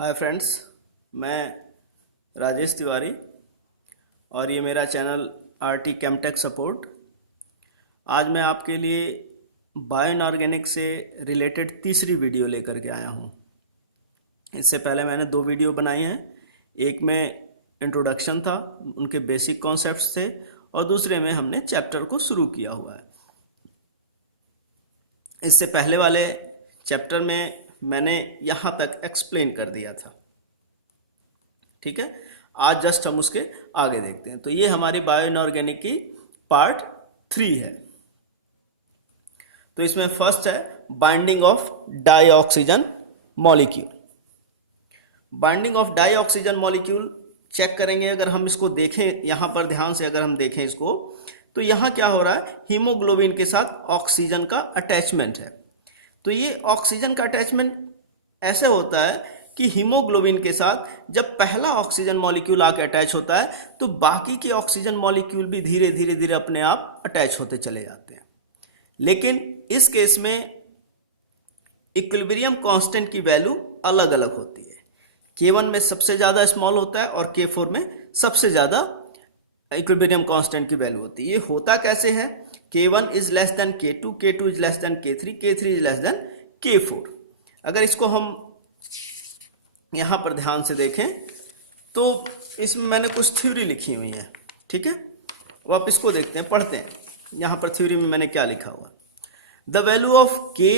Hi friends, मैं राजेश तिवारी और ये मेरा चैनल आरटी केमटेक सपोर्ट। आज मैं आपके लिए बायो इनऑर्गेनिक से रिलेटेड तीसरी वीडियो लेकर के आया हूँ। इससे पहले मैंने दो वीडियो बनाई हैं। एक में इंट्रोडक्शन था, उनके बेसिक कॉन्सेप्ट्स थे, और दूसरे में हमने चैप्टर को शुरू किया हुआ है। इससे पहले वाले चैप्टर में मैंने यहाँ तक एक्सप्लेन कर दिया था, ठीक है। आज जस्ट हम उसके आगे देखते हैं। तो ये हमारी बायो इनऑर्गेनिक की पार्ट 3 है। तो इसमें फर्स्ट है binding of dioxygen molecule. Binding of dioxygen molecule check करेंगे। अगर हम इसको देखें, यहां पर ध्यान से अगर हम देखें इसको, तो यहां क्या हो रहा है, हीमोग्लोबिन के साथ ऑक्सीजन का अटैचमेंट है। तो ये ऑक्सीजन का अटैचमेंट ऐसे होता है कि हीमोग्लोबिन के साथ जब पहला ऑक्सीजन मॉलिक्यूल आके अटैच होता है तो बाकी के ऑक्सीजन मॉलिक्यूल भी धीरे धीरे धीरे अपने आप अटैच होते चले जाते हैं। लेकिन इस केस में इक्विलिब्रियम कांस्टेंट की वैल्यू अलग अलग होती है। K1 में सबसे ज़्यादा स्मॉल होता है और K4 में सबसे ज़्यादा इक्विलिब्रियम कांस्टेंट की वैल्यू होती है। ये होता कैसे है? K1 is less than K2, K2 is less than K3, K3 is less than K4। अगर इसको हम यहाँ पर ध्यान से देखें तो इसमें मैंने कुछ थ्योरी लिखी हुई है, ठीक है। वो आप इसको देखते हैं, पढ़ते हैं। यहाँ पर थ्योरी में मैंने क्या लिखा हुआ, the value of K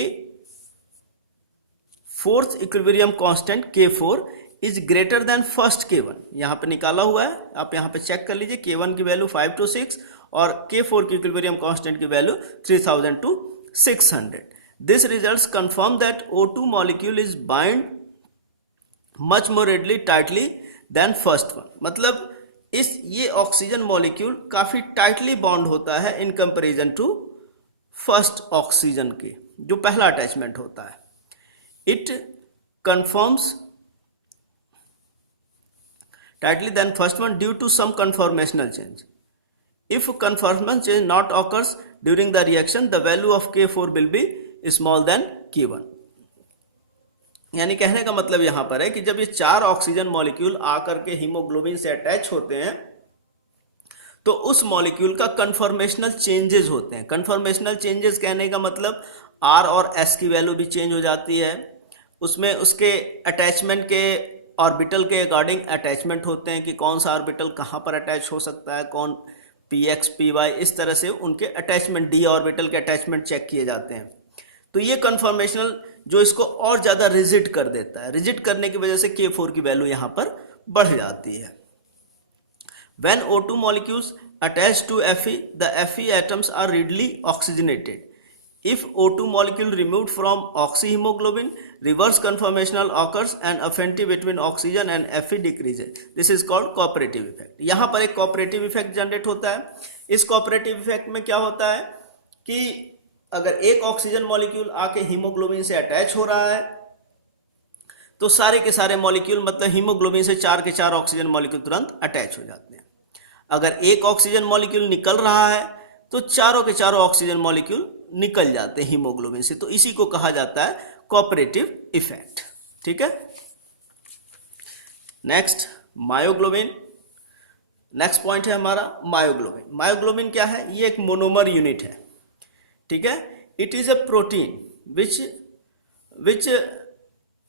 fourth equilibrium constant K4 is greater than first K1। यहाँ पे निकाला हुआ है, आप यहाँ पे चेक कर लीजिए। K1 की वैल्यू 526 और K4 की इक्विलिब्रियम कांस्टेंट की value 3000 to 600। This results confirm that O2 molecule is bind much more readily tightly than first one. मतलब ये ऑक्सीजन मॉलिक्यूल काफी टाइटली बॉन्ड होता है in comparison to first oxygen के, जो पहला अटैचमेंट होता है। It confirms tightly than first one due to some conformational change. If conformational change not occurs during the reaction, the value of K4 will be small than K1। यानी कहने का मतलब यहां पर है कि जब ये चार ऑक्सीजन मॉलिक्यूल आकर के हीमोग्लोबिन से अटैच होते हैं तो उस मॉलिक्यूल का कन्फॉर्मेशनल चेंजेस होते हैं। कन्फॉर्मेशनल चेंजेस कहने का मतलब R और S की वैल्यू भी चेंज हो जाती है। उसमें उसके अटैचमेंट के ऑर्बिटल के अकॉर्डिंग अटैचमेंट होते हैं कि कौन सा ऑर्बिटल कहां पर अटैच हो सकता है, कौन PX PY, इस तरह से उनके अटैचमेंट, D ऑर्बिटल के अटैचमेंट चेक किए जाते हैं। तो ये कन्फॉर्मेशनल जो इसको और ज़्यादा रिजिड कर देता है। रिजिड करने की वजह से K4 की वैल्यू यहाँ पर बढ़ जाती है। When O2 molecules attach to Fe, the Fe atoms are readily oxygenated. If O2 molecule removed from oxyhemoglobin, reverse conformational occurs and affinity between oxygen and Fe decreases. This is called cooperative effect. यहाँ पर एक cooperative effect generate होता है। इस cooperative effect में क्या होता है कि अगर एक ऑक्सीजन मॉलिक्यूल आके हीमोग्लोबिन से अटैच हो रहा है तो सारे के सारे मॉलिक्यूल, मतलब हीमोग्लोबिन से चार के चार ऑक्सीजन मॉलिक्यूल तुरंत अटैच हो जाते हैं। अगर एक ऑक्सीजन मॉलिक्यूल निकल रहा है तो चारों के चारों ऑक्सीजन मॉलिक्यूल निकल जाते हैं हीमोग्लोबिन से। तो इसी को कहा जाता है कोऑपरेटिव इफेक्ट, ठीक है। Next myoglobin. नेक्स्ट पॉइंट है हमारा मायोग्लोबिन। मायोग्लोबिन क्या है? ये एक मोनोमर यूनिट है, ठीक है। It is a protein which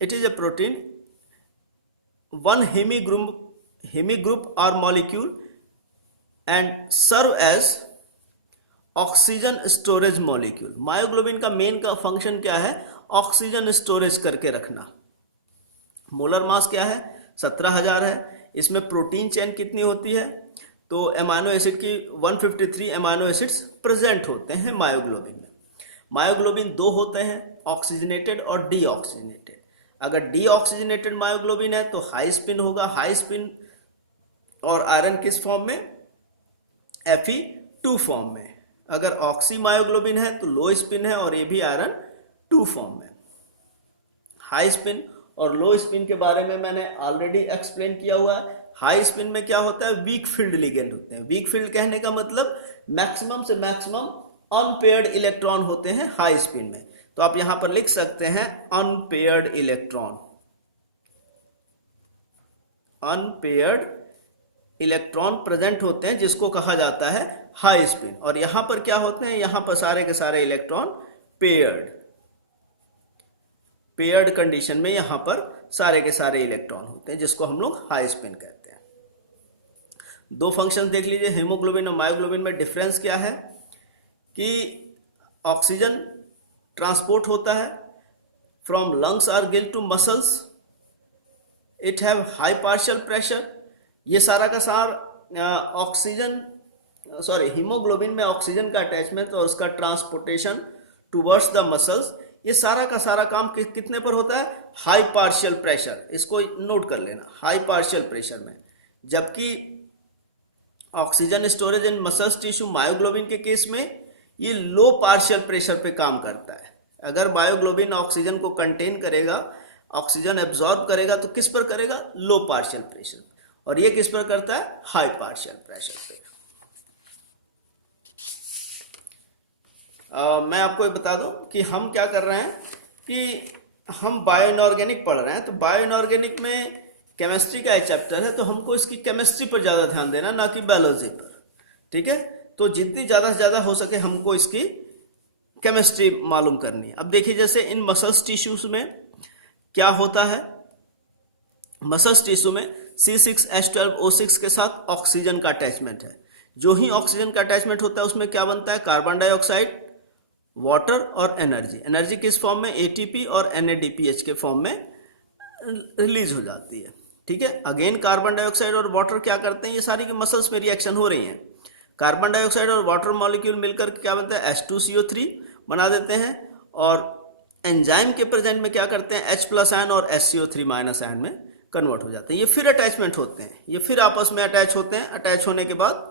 it is a protein one haem group और molecule and serve as oxygen storage molecule. Myoglobin का मेन का फंक्शन क्या है? ऑक्सीजन स्टोरेज करके रखना। मोलर मास क्या है? 17,000 है। इसमें प्रोटीन चेन कितनी होती है? तो एमाइनो एसिड की 153 एमाइनो एसिड्स प्रेजेंट होते हैं मायोग्लोबिन में। मायोग्लोबिन दो होते हैं, ऑक्सीजनेटेड और डीऑक्सीजनेटेड। अगर डीऑक्सीजनेटेड मायोग्लोबिन है तो हाई स्पिन होगा। हाई स्पिन और आयरन किस फॉर्म में? Fe2 फॉर्म में। अगर ऑक्सी मायोग्लोबिन है तो लो स्पिन है और ये भी आयरन 2 फॉर्म में। हाई स्पिन और लो स्पिन के बारे में मैंने ऑलरेडी एक्सप्लेन किया हुआ है। हाई स्पिन में क्या होता है? वीक फील्ड लिगेंड होते हैं। वीक फील्ड कहने का मतलब मैक्सिमम से मैक्सिमम अनपेयर्ड इलेक्ट्रॉन होते हैं हाई स्पिन में। तो आप यहां पर लिख सकते हैं unpaired electron. Unpaired electron present होते हैं, जिसको कहा जाता है हाई स्पिन। और यहां पर क्या होते हैं, यहां पर सारे के सारे इलेक्ट्रॉन पेयर्ड कंडीशन में यहां पर सारे के सारे इलेक्ट्रॉन होते हैं, जिसको हम लोग हाई स्पिन कहते हैं। दो फंक्शन देख लीजिए, हीमोग्लोबिन और मायोग्लोबिन में डिफरेंस क्या है कि ऑक्सीजन ट्रांसपोर्ट होता है from lungs or gill to muscles, it have high partial pressure. ये सारा का सार हीमोग्लोबिन में ऑक्सीजन का अटैचमेंट और उसका ट्रांसपोर्टेशन टूवर्ड्स द मसल्स, ये सारा का सारा काम कितने पर होता है, हाई पार्शियल प्रेशर। इसको नोट कर लेना, हाई पार्शियल प्रेशर में। जबकि ऑक्सीजन स्टोरेज इन मसल्स टिश्यू मायोग्लोबिन के केस में ये लो पार्शियल प्रेशर पे काम करता है। अगर मायोग्लोबिन ऑक्सीजन को कंटेन करेगा, ऑक्सीजन एब्जॉर्ब करेगा, तो किस पर करेगा, लो पार्शियल प्रेशर, और ये किस पर करता है, हाई पार्शियल प्रेशर पे। मैं आपको एक बता दूं कि हम क्या कर रहे हैं कि हम बायो इनऑर्गेनिक पढ़ रहे हैं, तो बायो इनऑर्गेनिक में केमिस्ट्री का एक चैप्टर है, तो हमको इसकी केमिस्ट्री पर ज़्यादा ध्यान देना, ना कि बायोलॉजी पर। ठीक है, तो जितनी ज़्यादा से ज़्यादा हो सके हमको इसकी केमिस्ट्री मालूम करनी है। अब देखिए, जैसे इन मसल्स टिश्यूज में क्या होता है, मसल्स टिश्यू में C6H12O6 के साथ ऑक्सीजन का अटैचमेंट है। जो ही ऑक्सीजन का अटैचमेंट होता है उसमें क्या बनता है, कार्बन डाइऑक्साइड, वाटर और एनर्जी। एनर्जी किस फॉर्म में, ATP और NADPH के फॉर्म में रिलीज हो जाती है। ठीक है, अगेन कार्बन डाइऑक्साइड और वाटर क्या करते हैं, ये सारी की मसल्स में रिएक्शन हो रही हैं। कार्बन डाइऑक्साइड और वाटर मॉलिक्यूल मिलकर क्या बनता है, H2CO3 बना देते हैं, और एंजाइम के प्रेजेंट में क्या करते हैं, H+ आयन और SCO3- आयन में कन्वर्ट हो जाते हैं। ये फिर अटैचमेंट होते हैं, ये फिर आपस में अटैच होते हैं। अटैच होने के बाद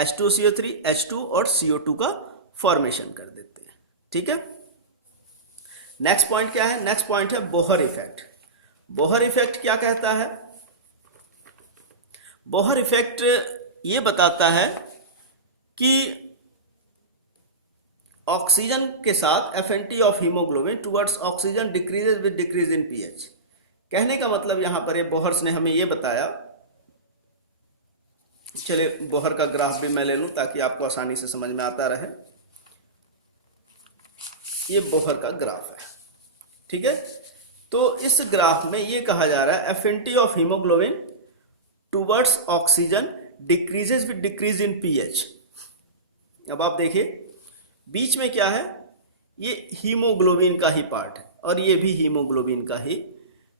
H2CO3 H2 और CO2 का फॉर्मेशन कर देते हैं। ठीक है, नेक्स्ट पॉइंट क्या है, नेक्स्ट पॉइंट है बोहर इफेक्ट। बोहर इफेक्ट क्या कहता है, बोहर इफेक्ट ये बताता है कि ऑक्सीजन के साथ affinity of haemoglobin towards oxygen decreases with decrease in pH. कहने का मतलब यहां पर ये बोहर्स ने हमें ये बताया, चलिए बोहर का ग्राफ भी मैं ले लूं ताकि आपको आसानी से समझ में आता रहे। ये बोहर का ग्राफ है, ठीक है। तो इस ग्राफ में ये कहा जा रहा है affinity of haemoglobin towards oxygen decreases with decrease in pH. अब आप देखिए बीच में क्या है, ये हीमोग्लोबिन का ही पार्ट है और ये भी हीमोग्लोबिन का ही,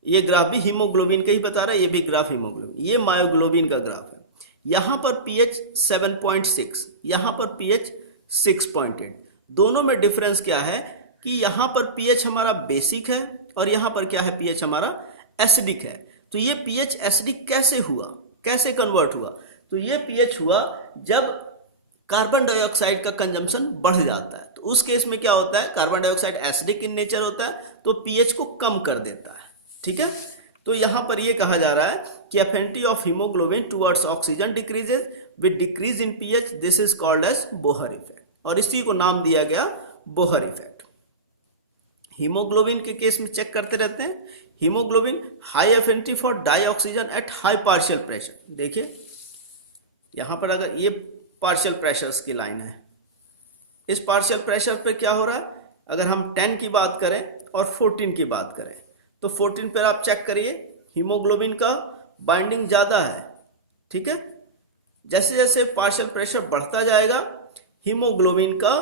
ये ग्राफ भी हीमोग्लोबिन का ही बता रहा है, ये भी ग्राफ हीमोग्लोबिन, ये मायोग्लोबिन का ग्राफ है। यहां पर पीएच 7.6, यहां पर पीएच 6.8। दोनों में डिफरेंस क्या है कि यहां पर पीएच हमारा बेसिक है और यहां पर क्या है, पीएच हमारा एसिडिक है। तो ये पीएच एसिडिक कैसे हुआ, कैसे कन्वर्ट हुआ, तो ये पीएच हुआ जब कार्बन डाइऑक्साइड का कंजम्पशन बढ़ जाता है। तो उस केस में क्या होता है, carbon dioxide acidic in nature होता है तो पीएच को कम कर देता है। ठीक है, तो यहां पर यह कहा जा रहा है कि affinity of haemoglobin towards oxygen decreases with decrease in pH, this is called as Bohr effect, और इसी को नाम दिया गया बोहर इफेक्ट। हीमोग्लोबिन के केस में चेक करते रहते हैं, haemoglobin high affinity for dioxygen at high partial pressure. देखिए यहां पर अगर ये पार्शियल प्रेशर्स की लाइन है, इस पार्शियल प्रेशर पे क्या हो रहा है, अगर हम 10 की बात करें और 14 की बात करें तो 14 पर आप चेक करिए हीमोग्लोबिन का बाइंडिंग ज्यादा है। ठीक है, जैसे जैसे पार्शियल प्रेशर बढ़ता जाएगा हीमोग्लोबिन का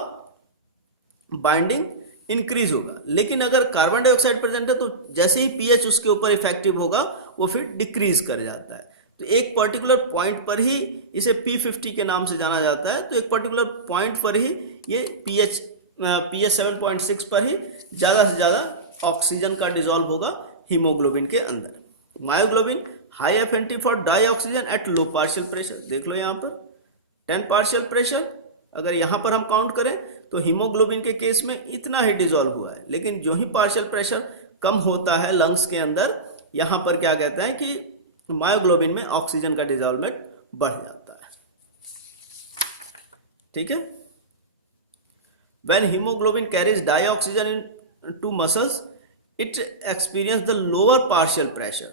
बाइंडिंग इंक्रीज होगा, लेकिन अगर कार्बन डाइऑक्साइड प्रेजेंट है तो जैसे ही पीएच उसके ऊपर इफेक्टिव होगा वो फिर डिक्रीज कर जाता है। तो एक पर्टिकुलर पॉइंट पर ही, इसे P50 के नाम से जाना जाता है, तो एक पर्टिकुलर पॉइंट पर ही ये पीएच 7.6 पर ही ज्यादा से ज्यादा ऑक्सीजन का डिसॉल्व होगा हीमोग्लोबिन के अंदर। Myoglobin high affinity for dioxygen at low partial pressure. देख लो यहां पर 10 पार्शियल प्रेशर, अगर यहां पर हम काउंट करें तो हीमोग्लोबिन के केस में इतना ही डिसॉल्व हुआ है, लेकिन जो ही पार्शियल प्रेशर कम होता है लंग्स के अंदर, यहां पर क्या कहते हैं कि मायोग्लोबिन में ऑक्सीजन का डिसॉल्वमेंट बढ़ जाता है। ठीक है, when haemoglobin carries dioxygen into muscles it experience the lower partial pressure.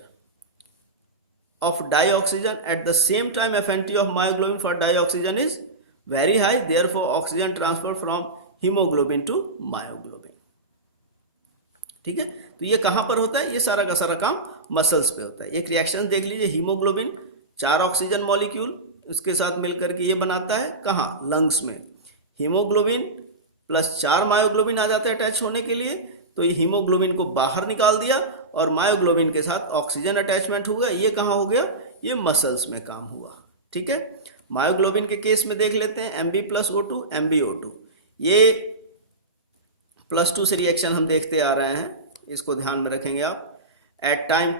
of dioxygen. At the same time, affinity of myoglobin for dioxygen is very high. Therefore, oxygen transfer from hemoglobin to myoglobin. ठीक है, तो ये कहाँ पर होता है? ये सारा का सारा काम मसल्स पे होता है. एक रिएक्शन देख लीजिए, हीमोग्लोबिन 4 ऑक्सीजन मॉलिक्यूल उसके साथ मिलकर के ये बनाता है कहाँ? लंग्स में. हीमोग्लोबिन प्लस 4 मायोग्लोबिन आ जाता है अटैच होने के लिए, तो ये हीमोग्लोबिन को बाहर निकाल दिया और मायोग्लोबिन के साथ ऑक्सीजन अटैचमेंट हो गया. ये कहाँ हो गया? ये मसल्स में काम हुआ. ठीक है, मायोग्लोबिन के केस में देख लेते हैं Mb प्लस O2 MbO2. ये +2 से रिएक्शन हम देखते आ रहे हैं, इसको ध्यान में रखेंगे आप. एट टाइम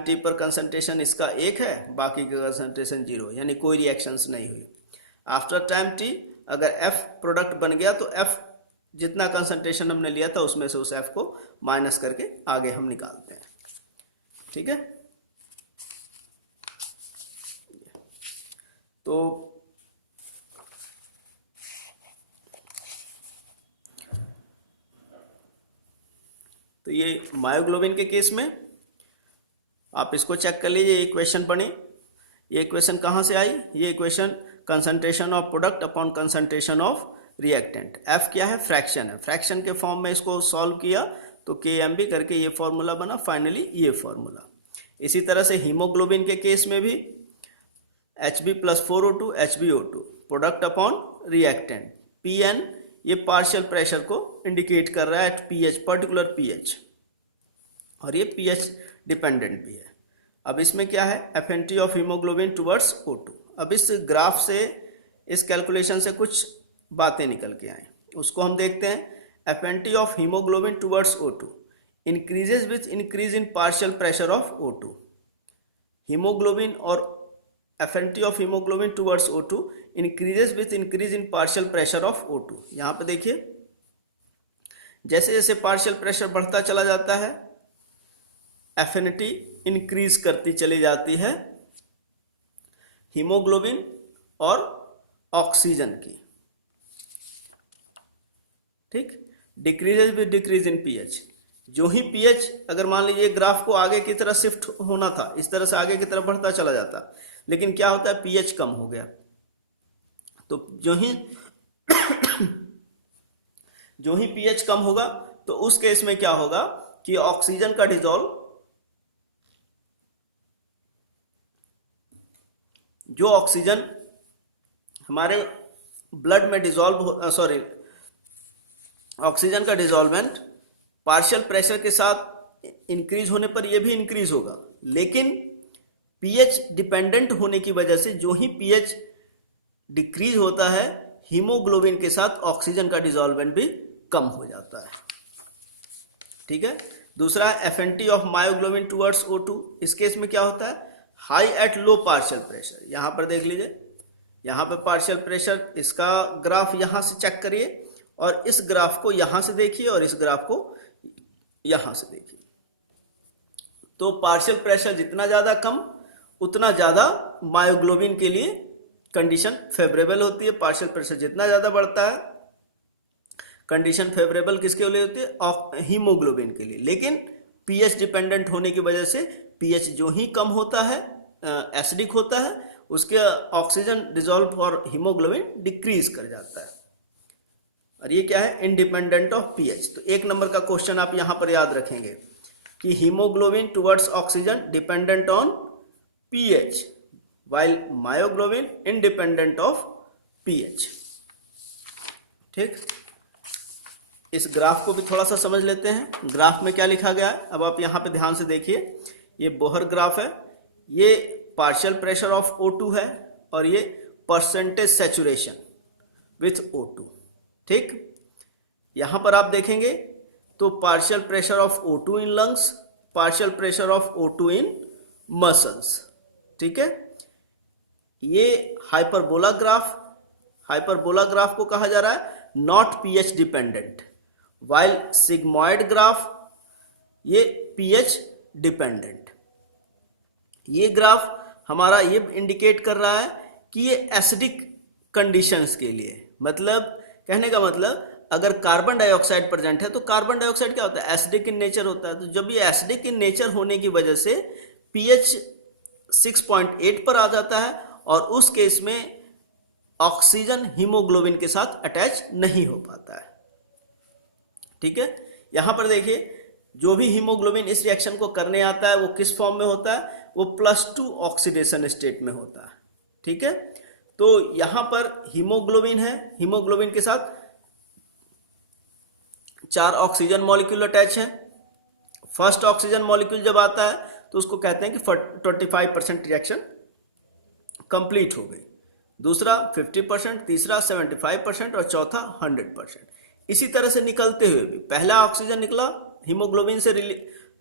टी पर कंसंट्रेशन इसका 1 है, बाकी का कंसंट्रेशन 0, यानी कोई रिएक्शंस नहीं हुई. आफ्टर टाइम टी अगर F प्रोडक्ट बन गया तो F जितना कंसंट्रेशन हमने लिया था उसमें से उस F को माइनस करके आगे हम निकालते हैं. ठीक है, तो ये मायोग्लोबिन के केस में आप इसको चेक कर लीजिए. इक्वेशन बनी, ये इक्वेशन कहाँ से आई? ये equation concentration of product upon concentration of reactant. F क्या है? फ्रैक्शन है. फ्रैक्शन के फॉर्म में इसको सॉल्व किया तो KMB करके ये फॉर्मूला बना, फाइनली ये फॉर्मूला. इसी तरह से हीमोग्लोबिन के केस में भी Hb plus 4O2 HbO2 product upon reactant. Pn ये पार्शियल प्रेशर को इंडिकेट कर रहा है एट pH, पर्टिकुलर pH, और ये pH डिपेंडेंट भी है. अब इसमें क्या है? Affinity of haemoglobin towards O2. अब इस ग्राफ से, इस कैलकुलेशन से कुछ बातें निकल के आए, उसको हम देखते हैं. Affinity of haemoglobin towards O2 increases with increase in partial pressure of O2. Haemoglobin और affinity of haemoglobin towards O2 increases with increase in partial pressure of O2. यहाँ पे देखिए, जैसे जैसे पार्शियल प्रेशर बढ़ता चला जाता है, एफिनिटी इंक्रीज करती चली जाती है हीमोग्लोबिन और ऑक्सीजन की. ठीक, decreases with decrease in pH. जो ही pH, अगर मान लीजिए ग्राफ को आगे की तरफ शिफ्ट होना था, इस तरह से आगे की तरफ बढ़ता चला जाता, लेकिन क्या होता है? pH कम हो गया. तो जो ही pH कम होगा तो उस केस में क्या होगा कि ऑक्सीजन का डिजोल्व, जो ऑक्सीजन हमारे ब्लड में डिजोल्व, ऑक्सीजन का डिजोल्वेंट पार्शियल प्रेशर के साथ इंक्रीज होने पर यह भी इंक्रीज होगा, लेकिन pH डिपेंडेंट होने की वजह से जो ही pH डिक्रीज होता है, हीमोग्लोबिन के साथ ऑक्सीजन का डिजोल्वेंट भी कम हो जाता है. ठीक है, दूसरा affinity of myoglobin towards O2. इस केस में क्या होता है? High at low partial pressure. यहां पर देख लीजिए, यहां पर पार्शियल प्रेशर, इसका ग्राफ यहां से चेक करिए और इस ग्राफ को यहां से देखिए और इस ग्राफ को यहां से देखिए. तो पार्शियल प्रेशर जितना ज्यादा कम, उतना ज्यादा मायोग्लोबिन के लिए कंडीशन फेवरेबल होती है. पार्शियल प्रेशर जितना ज्यादा बढ़ता है, कंडीशन फेवरेबल किसके लिए होती है? हीमोग्लोबिन के लिए. लेकिन pH डिपेंडेंट होने की वजह से pH जो ही कम होता है, एसिडिक होता है, उसके ऑक्सीजन डिजोल्व और हीमोग्लोबिन डिक्रीज कर जाता है. और ये क्या है? Independent of pH. तो 1 नंबर का क्वेश्चन आप यहां पर याद रखेंगे कि haemoglobin towards oxygen dependent on pH, while myoglobin independent of pH. ठीक, इस ग्राफ को भी थोड़ा सा समझ लेते हैं. ग्राफ में क्या लिखा गया है? अब आप यहां पे ध्यान से देखिए, ये बोहर ग्राफ है, ये पार्शियल प्रेशर ऑफ O2 है और ये परसेंटेज सैचुरेशन विथ O2. ठीक, यहां पर आप देखेंगे तो partial pressure of O2 in lungs, partial pressure of O2 in muscles. ठीक है, ये हाइपरबोला ग्राफ को कहा जा रहा है not pH dependent, while sigmoid graph ये pH डिपेंडेंट. ये ग्राफ हमारा ये इंडिकेट कर रहा है कि ये एसिडिक कंडीशंस के लिए, मतलब कहने का मतलब अगर कार्बन डाइऑक्साइड प्रेजेंट है तो कार्बन डाइऑक्साइड क्या होता है? एसिडिक इन नेचर होता है. तो जब ये एसिडिक इन नेचर होने की वजह से pH 6.8 पर आ जाता है और उस केस में ऑक्सीजन हीमोग्लोबिन के साथ अटैच नहीं हो पाता है। ठीक है, यहां पर देखिए जो भी हीमोग्लोबिन इस रिएक्शन को करने आता है वो किस फॉर्म में होता है, वो +2 ऑक्सीडेशन स्टेट में होता है। ठीक है, तो यहां पर हीमोग्लोबिन है, हीमोग्लोबिन के साथ 4 ऑक्सीजन मॉलिक्यूल अटैच है। फर्स्ट ऑक्सीजन मॉलिक्यूल जब आता है तो उसको कहते हैं कि 25% रिएक्शन कंप्लीट हो गई, दूसरा 50%, तीसरा 75% और चौथा 100%। इसी तरह से निकलते हुए भी पहला ऑक्सीजन निकला हीमोग्लोबिन से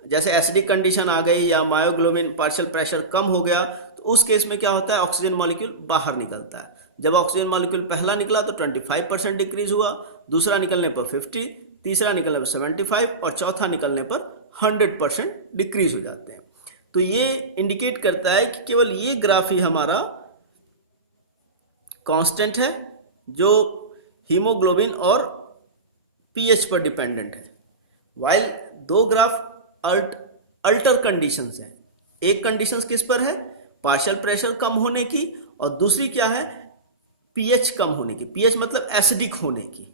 जैसे एसिडिक कंडीशन आ गई या मायोग्लोबिन पार्शियल प्रेशर कम हो गया तो उस केस में क्या होता है, ऑक्सीजन मॉलिक्यूल बाहर निकलता है। जब ऑक्सीजन मॉलिक्यूल पहला निकला तो 25% डिक्रीज हुआ, दूसरा निकलने पर 50, तीसरा निकलने पर 75 और चौथा निकलने पर 100% डिक्रीज हो जाते हैं। तो ये इंडिकेट करता है कि केवल ये ग्राफ ही हमारा कांस्टेंट है जो हीमोग्लोबिन और पीएच पर डिपेंडेंट है, वाइल दो ग्राफ अल्टर कंडीशंस हैं। एक कंडीशंस किस पर है, पार्शियल प्रेशर कम होने की, और दूसरी क्या है, पीएच कम होने की। पीएच मतलब एसिडिक होने की।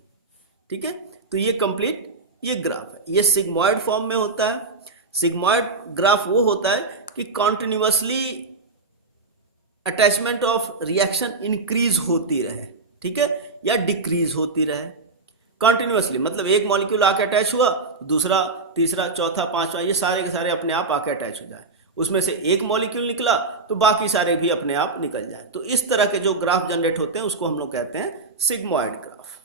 ठीक है, तो ये कंप्लीट ये ग्राफ है, ये सिग्मॉइड फॉर्म में होता है। सिग्मॉइड ग्राफ वो होता है कि continuously attachment of reaction increase होती रहे, ठीक है, या डिक्रीज होती रहे कॉन्टिन्यूअसली। मतलब एक मॉलिक्यूल आके अटैच हुआ, दूसरा, तीसरा, चौथा, पांचवा, ये सारे के सारे अपने आप आके अटैच हो जाए। उसमें से एक मॉलिक्यूल निकला तो बाकी सारे भी अपने आप निकल जाए। तो इस तरह के जो ग्राफ जनरेट होते हैं उसको हम लोग कहते हैं सिग्मॉइड ग्राफ।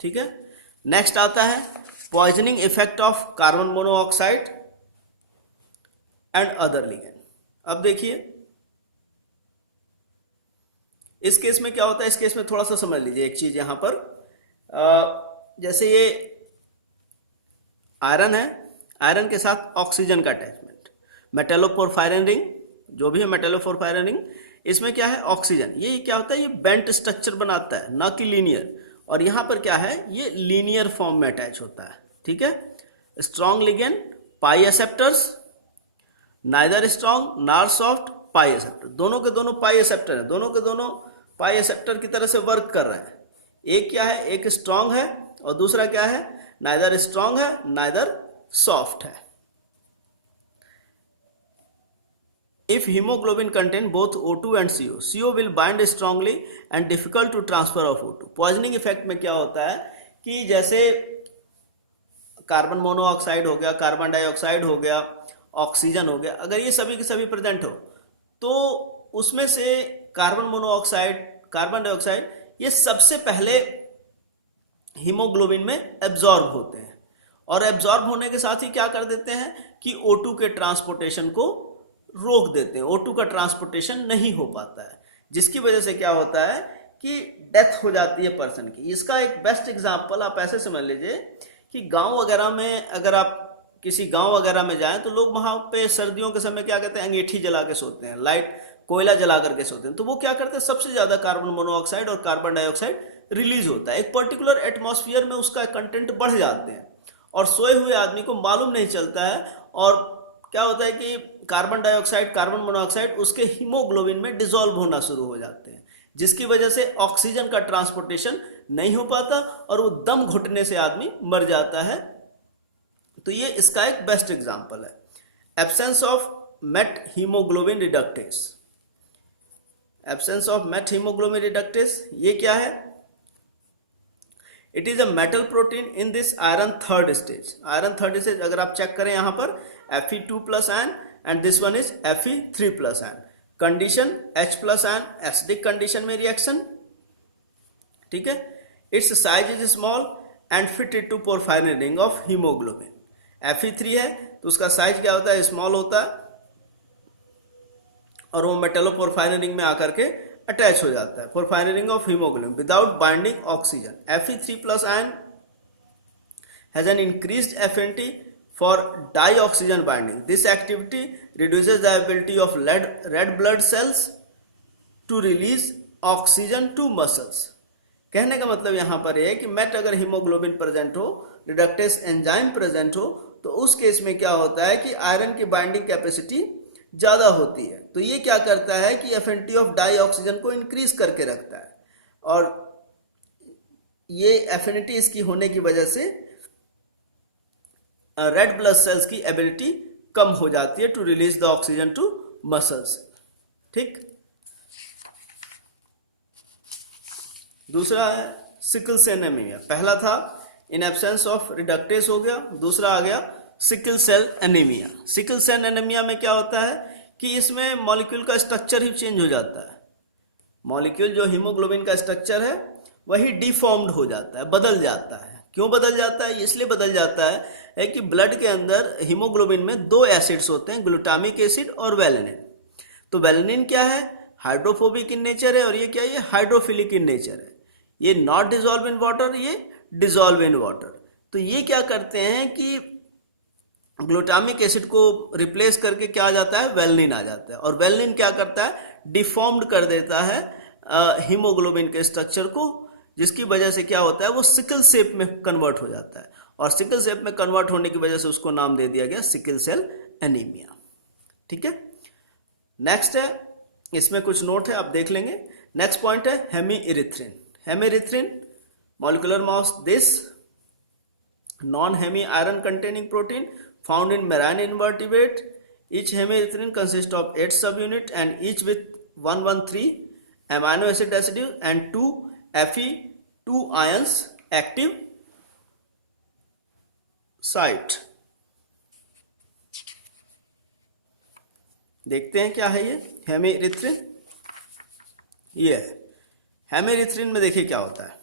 ठीक है, नेक्स्ट आता है poisoning effect of carbon monoxide and other ligand. अब देखिए इस केस में क्या होता है, इस केस में थोड़ा सा समझ लीजिए एक चीज यहां पर। जैसे ये आयरन है, आयरन के साथ ऑक्सीजन का अटैचमेंट, मेटेलोपोरफायरिन रिंग, जो भी है मेटेलोपोरफायरिन रिंग, इसमें क्या है ऑक्सीजन। ये क्या होता है, ये बेंट स्ट्रक्चर बनाता है, ना कि लीनियर। और यहां पर क्या है, ये लीनियर फॉर्म में अटैच होता है। ठीक है, स्ट्रॉन्ग लिगेंड पाई एक्सेप्टर्स, नाइदर स्ट्रॉन्ग नार सॉफ्ट पाई एक्सेप्टर। दोनों के दोनों पाई एक्सेप्टर है, दोनों के दोनों पाई एक्सेप्टर की तरह से वर्क कर रहे हैं। एक क्या है, एक स्ट्रॉन्ग है और दूसरा क्या है, नाइदर स्ट्रॉन्ग है नाइदर सॉफ्ट है। If hemoglobin contain both O2 and CO, CO will bind strongly and difficult to transfer of O2. Poisoning effect में क्या होता है कि जैसे कार्बन मोनोऑक्साइड हो गया, कार्बन डाइऑक्साइड हो गया, ऑक्सीजन हो गया, अगर ये सभी के सभी प्रेजेंट हो तो उसमें से कार्बन मोनोऑक्साइड, कार्बन डाइऑक्साइड, ये सबसे पहले हीमोग्लोबिन में एब्जॉर्ब होते हैं और एब्जॉर्ब होने के साथ ही क्या कर देते हैं कि O2 के ट्रांसपोर्टेशन को रोक देते हैं। O2 का ट्रांसपोर्टेशन नहीं हो पाता है, जिसकी वजह से क्या होता है कि डेथ हो जाती है पर्सन की। इसका एक बेस्ट एग्जांपल आप ऐसे समझ लीजिए कि गांव वगैरह में, अगर आप किसी गांव वगैरह में जाएं तो लोग वहां पे सर्दियों के समय क्या कहते हैं, अंगीठी जला के सोते हैं, लाइट कोयला जला करके सोते हैं। तो वो क्या करते हैं, सबसे ज्यादा कार्बन मोनोऑक्साइड और कार्बन डाइऑक्साइड रिलीज होता है। एक पर्टिकुलर एटमॉस्फेयर में उसका कंटेंट बढ़ जाते हैं और सोए हुए आदमी को मालूम नहीं चलता है। और क्या होता है कि कार्बन डाइऑक्साइड, कार्बन मोनोऑक्साइड उसके हीमोग्लोबिन में डिसॉल्व होना शुरू हो जाते हैं, जिसकी वजह से ऑक्सीजन का ट्रांसपोर्टेशन नहीं हो पाता और वो दम घुटने से आदमी मर जाता है। तो ये इसका एक बेस्ट एग्जांपल है। Absence of met haemoglobin reductase, absence of met haemoglobin reductase ये क्या है, it is a metal protein in this iron third stage. Iron third stage अगर आप चेक करें यहां पर Fe2+N and this one is Fe3+N। Condition H+N, acidic condition में reaction. ठीक है, its size is small and fitted to porphyrin ring of haemoglobin. Fe3 है तो उसका साइज क्या होता है, स्मॉल होता है और वो मेटेलोपोरफायरिन रिंग में आकर के अटैच हो जाता है, porphyrin ring of haemoglobin without binding oxygen. Fe3+N has an increased affinity for dioxygen binding. This activity reduces the ability of red blood cells to release oxygen to muscles. कहने का मतलब यहां पर है कि मेट अगर हीमोग्लोबिन प्रेजेंट हो, reductase enzyme present हो, तो उस केस में क्या होता है कि आयरन की बाइंडिंग कैपेसिटी ज़्यादा होती है। तो ये क्या करता है कि एफिनिटी ऑफ डाई ऑक्सीजन को इंक्रीज करके रखता है, और ये एफिनिटी इसकी होने की वजह से रेड ब्लड सेल्स की एबिलिटी कम हो जाती है to release the oxygen to muscles. ठीक। दूसरा है सिकल सेल एनीमिया। पहला था इन एब्सेंस ऑफ रिडक्टेस हो गया, दूसरा आ गया sickle cell anaemia. Sickle cell anaemia में क्या होता है कि इसमें मॉलिक्यूल का स्ट्रक्चर ही चेंज हो जाता है। मॉलिक्यूल जो हीमोग्लोबिन का स्ट्रक्चर है वही डिफॉर्म्ड हो जाता है, बदल जाता है। क्यों बदल जाता है? इसलिए बदल जाता है कि ब्लड के अंदर हीमोग्लोबिन में दो एसिड्स होते हैं, ग्लूटामिक एसिड और वेलिनिन। तो वेलिनिन क्या है? हाइड्रोफोबिक इन नेचर है, और ये क्या है? ये हाइड्रोफिलिक इन नेचर है। ये नॉट डिजॉल्व इन वाटर, ये डिजॉल्व इन वाटर। तो ये क्या करते हैं कि ग्लूटामिक एसिड को रिप्लेस करके क्या आ जाता है? वेलिनिन आ जाता है, और वेलिनिन क्या करता है? डिफॉर्म्ड कर देता है हीमोग्लोबिन के स्ट्रक्चर को, जिसकी वजह से क्या होता है? वो सिकल शेप में कन्वर्ट हो जाता है, और सिकल शेप में कन्वर्ट होने की वजह से उसको नाम दे दिया गया सिकल सेल एनीमिया। ठीक है। नेक्स्ट है, इसमें कुछ नोट है, आप देख लेंगे। नेक्स्ट पॉइंट है haemerythrin. Haemerythrin molecular mass this non haem iron containing protein found in marine invertebrate. Each hemierythrin consists of 8 subunits and each with 113 amino acid residue and 2 Fe2 ions active site. देखते हैं क्या है ये हेमीइरिथ्रिन। ये है हेमीइरिथ्रिन में। देखिए क्या होता है।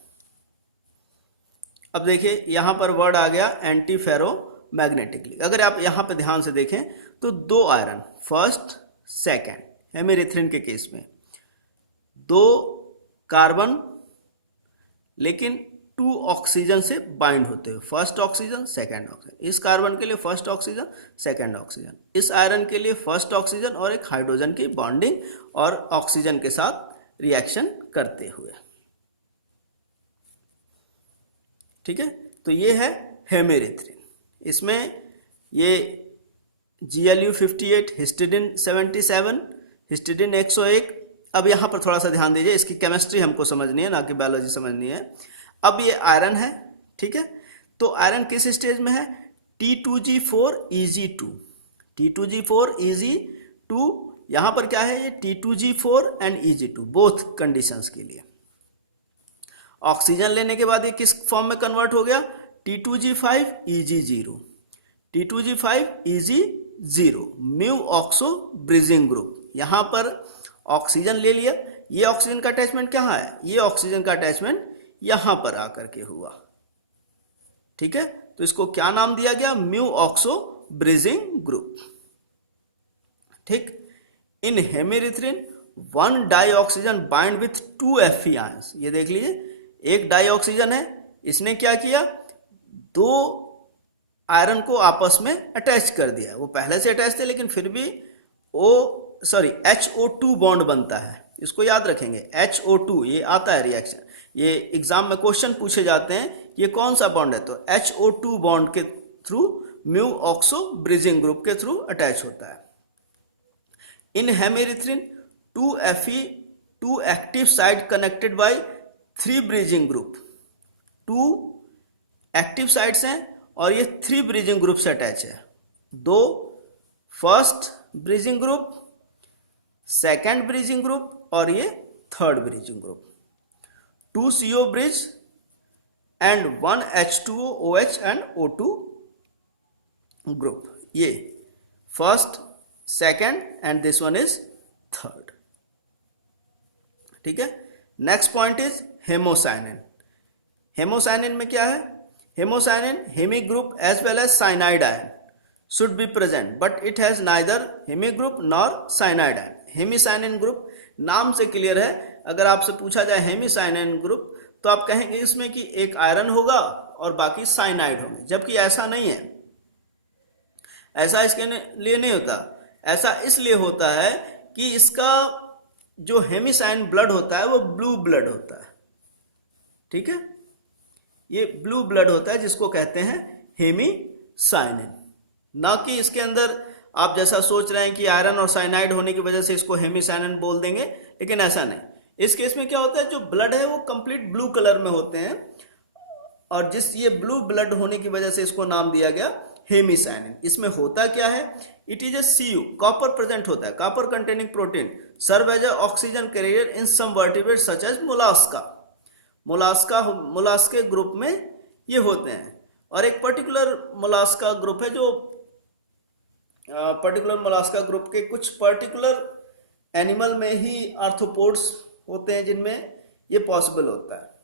अब देखिए यहां पर वर्ड आ गया एंटी फेरो मैग्नेटिकली। अगर आप यहां पे ध्यान से देखें तो दो आयरन, फर्स्ट सेकेंड, हेमीइरिथ्रिन के केस में दो कार्बन लेकिन 2 ऑक्सीजन से बाइंड होते हुए, फर्स्ट ऑक्सीजन सेकेंड ऑक्सीजन। इस कार्बन के लिए फर्स्ट ऑक्सीजन सेकेंड ऑक्सीजन, इस आयरन के लिए फर्स्ट ऑक्सीजन और एक हाइड्रोजन की बॉन्डिंग और ऑक्सीजन के साथ रिएक्शन करते हुए। ठीक है। तो ये है हेमीइरिथ्रिन। इसमें ये GLU58, हिस्टिडिन 77, हिस्टिडिन 101। अब यहाँ पर थोड़ा सा ध्यान दीजिए, इसकी केमिस्ट्री हमको समझनी है, ना कि बायोलॉजी समझनी है। अब ये आयरन है, ठीक है। तो आयरन किस स्टेज में है? T2G4Eg2, T2G4Eg2। यहाँ पर क्या है? ये T2G4 and Eg2 both conditions के लिए। ऑक्सीजन लेने के बाद ये किस फॉर्म में कन्वर्ट हो गया? T2G5Eg0, T2G5Eg0 mu oxo bridging group. यहां पर ऑक्सीजन ले लिया, ये ऑक्सीजन का अटैचमेंट कहाँ है? ये ऑक्सीजन का अटैचमेंट यहां पर आकर के हुआ। ठीक है। तो इसको क्या नाम दिया गया? Mu oxo bridging group. ठीक। इन हेमीइरिथ्रिन 1 डाईऑक्सीजन बाइंड विथ 2 Fe आयंस। ये देख लीजिए, एक डाईऑक्सीजन है, इसने क्या किया? 2 आयरन को आपस में अटैच कर दिया। वो पहले से अटैच थे लेकिन फिर भी HO2 बॉन्ड बनता है। इसको याद रखेंगे, HO2 ये आता है रिएक्शन, ये एग्जाम में क्वेश्चन पूछे जाते हैं, ये कौन सा बॉन्ड है? तो HO2 बॉन्ड के through mu oxo bridging group के थ्रू अटैच होता है। इन हेमीइरिथ्रिन 2 Fe2 active site connected by 3 bridging group. 2 active sites हैं और ये 3 ब्रिजिंग ग्रुप से अटैच है। 2 first bridging group, second bridging group और ये third bridging group. 2 CO bridge and 1 H2O OH and O2 group. ये first, second and this one is third. ठीक है। Next point is haemocyanin. Haemocyanin में क्या है? Haemocyanin haem group as well as cyanide ion should be present but it has neither hemi group nor cyanide ion. Haemocyanin group नाम से clear है। अगर आपसे पूछा जाए हेमीसाइनिन ग्रुप तो आप कहेंगे इसमें कि एक आयरन होगा और बाकी साइनाइड होंगे, जबकि ऐसा नहीं है। ऐसा इसके लिए नहीं होता। ऐसा इसलिए होता है कि इसका जो हेमीसाइन ब्लड होता है वो ब्लू ब्लड होता है। ठीक है। ये ब्लू ब्लड होता है जिसको कहते हैं हेमीसाइनिन, ना कि इसके अंदर आप जैसा सोच रहे हैं कि आयरन और साइनाइड होने की वजह से इसको हेमिसाइनिन बोल देंगे, लेकिन ऐसा नहीं। इस केस में क्या होता है, जो ब्लड है वो कंप्लीट ब्लू कलर में होते हैं, और ये ब्लू ब्लड होने की वजह से इसको नाम दिया गया हेमिसाइनिन। इसमें होता क्या है, it is a Cu, copper present होता है, copper containing protein serve as a oxygen carrier in some vertebrate such as mollusca. मोलास्के ग्रुप में ये होते हैं, और एक पर्टिकुलर मोलास्का ग्रुप है, जो पर्टिकुलर मोलास्का ग्रुप के कुछ पर्टिकुलर एनिमल में ही आर्थ्रोपोड्स होते हैं जिनमें ये पॉसिबल होता है,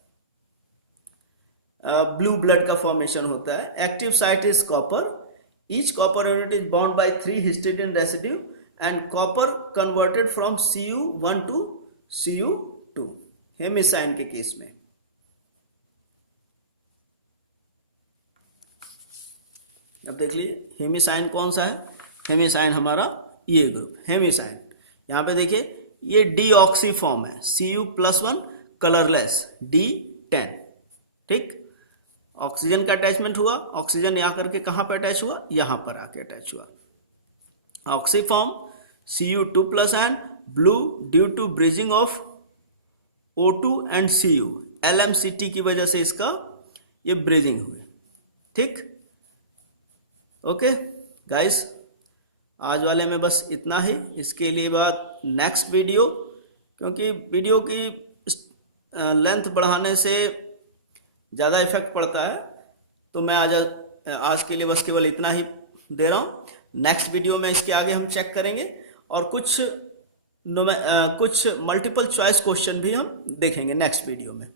ब्लू ब्लड का फॉर्मेशन होता है। Active site is copper, each copper unit is bound by 3 histidine residue and copper converted from Cu1 to Cu2 haemocyanin के केस में। अब देख लीजिए हेमिसाइन कौन सा है, हेमिसाइन हमारा ये ग्रुप हेमिसाइन। यहाँ पे देखिए ये डीऑक्सी फॉर्म है, Cu+1 कलरलेस D10, ठीक। ऑक्सीजन का अटैचमेंट हुआ, ऑक्सीजन यहाँ करके कहाँ पे अटैच हुआ, यहाँ पर आके अटैच हुआ। Oxy form Cu2+ and blue due to bridging of O2 and Cu, LMCT की वजह से इसका ये ब्रिजिंग हुई, ठीक। ओके गाइस, आज वाले में बस इतना ही। इसके लिए बात नेक्स्ट वीडियो, क्योंकि वीडियो की लेंथ बढ़ाने से ज़्यादा इफेक्ट पड़ता है, तो मैं आज के लिए बस केवल इतना ही दे रहा हूँ। नेक्स्ट वीडियो में इसके आगे हम चेक करेंगे, और कुछ मल्टीपल चॉइस क्वेश्चन भी हम देखेंगे नेक्स्ट वीडियो में।